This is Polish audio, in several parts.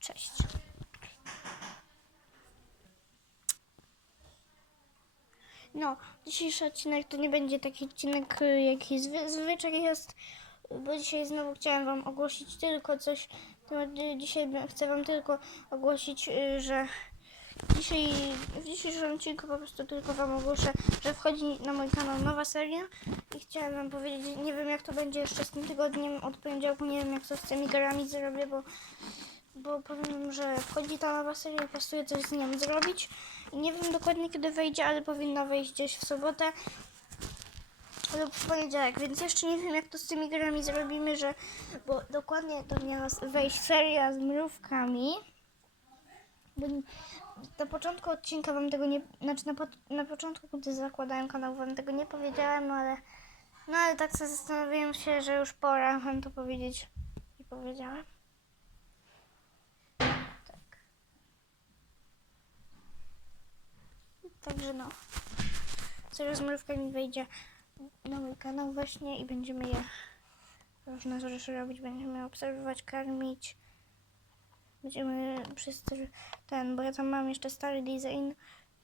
Cześć. No, dzisiejszy odcinek to nie będzie taki odcinek, y, jaki zwy, zwyczaj jest, bo dzisiaj znowu chciałam Wam ogłosić tylko coś. Dzisiaj chcę Wam tylko ogłosić, y, że dzisiaj, w dzisiejszym odcinku po prostu tylko Wam ogłoszę, że wchodzi na mój kanał nowa seria i chciałam Wam powiedzieć, nie wiem jak to będzie jeszcze z tym tygodniem, od poniedziałku nie wiem jak to z tymi grami zrobię, bo bo powiem, że wchodzi ta nowa seria i pasuje coś z nią zrobić. Nie wiem dokładnie kiedy wejdzie, ale powinna wejść gdzieś w sobotę lub w poniedziałek, więc jeszcze nie wiem jak to z tymi grami zrobimy, że bo dokładnie to miała wejść seria z mrówkami. Na początku odcinka wam tego nie, znaczy na, pot- na początku, gdy zakładałem kanał, wam tego nie powiedziałem, ale no ale tak zastanowiłem się, że już pora wam to powiedzieć i powiedziałem. Tak. Także no. Serio z mrówkami wejdzie mój kanał właśnie i będziemy je różne rzeczy robić. Będziemy obserwować, karmić. Będziemy przez te- ten, bo ja tam mam jeszcze stary design,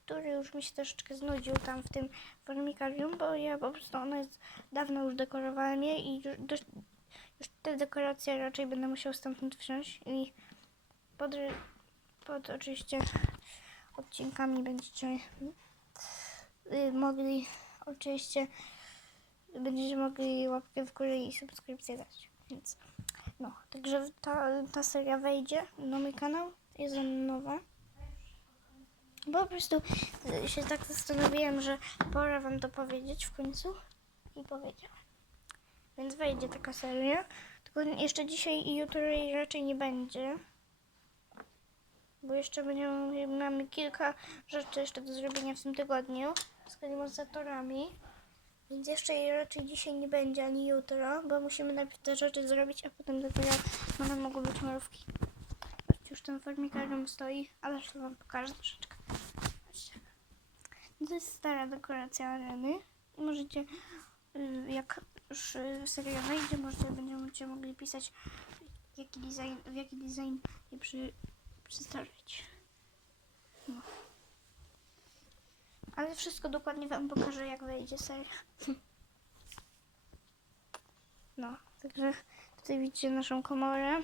który już mi się troszeczkę znudził tam w tym formikarium, bo ja po prostu ono jest, dawno już dekorowałem je i już, już te dekoracje raczej będę musiał stamtąd wziąć i pod, pod oczywiście odcinkami będziecie mogli oczywiście będziecie mogli łapkę w górę i subskrypcję dać. Więc no, także ta, ta seria wejdzie na mój kanał, jest ona nowa. Bo po prostu y, się tak zastanowiłem, że pora wam to powiedzieć w końcu i powiedziałam. Więc wejdzie taka seria. Tylko jeszcze dzisiaj i jutro jej raczej nie będzie. Bo jeszcze będziemy, mamy kilka rzeczy jeszcze do zrobienia w tym tygodniu z klimatatorami. Więc jeszcze jej raczej dzisiaj nie będzie, ani jutro, bo musimy najpierw te rzeczy zrobić, a potem dopiero one mogą być mrówki. Patrzcie, już ten formikarium stoi, ale jeszcze wam pokażę troszeczkę. No to jest stara dekoracja areny. Możecie, y, jak już y, seria wejdzie, możecie, będziecie mogli pisać, jaki design, w jaki design je przy, przestawić. No. Ale wszystko dokładnie wam pokażę, jak wejdzie seria. No, także tutaj widzicie naszą komorę.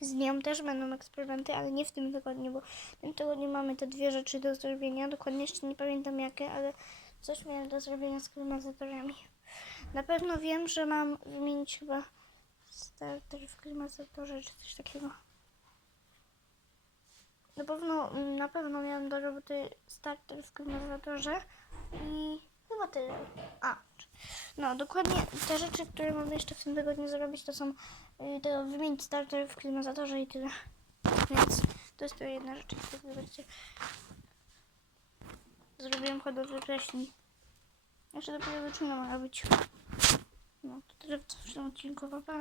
Z nią też będą eksperymenty, ale nie w tym tygodniu, bo w tym tygodniu mamy te dwie rzeczy do zrobienia. Dokładnie jeszcze nie pamiętam jakie, ale coś miałem do zrobienia z klimatyzatorami. Na pewno wiem, że mam wymienić chyba starter w klimatyzatorze czy coś takiego. Na pewno, na pewno miałem do roboty starter w klimatyzatorze i chyba tyle. A, no dokładnie te rzeczy, które mamy jeszcze w tym tygodniu zrobić, to są y, to wymienić starter w klimatyzatorze i tyle. Więc to jest to jedna rzecz, jak zobaczcie. Zrobiłem hodowlę pleśni. Jeszcze dopiero zaczynam robić. No, to tyle w tym odcinku. Pa.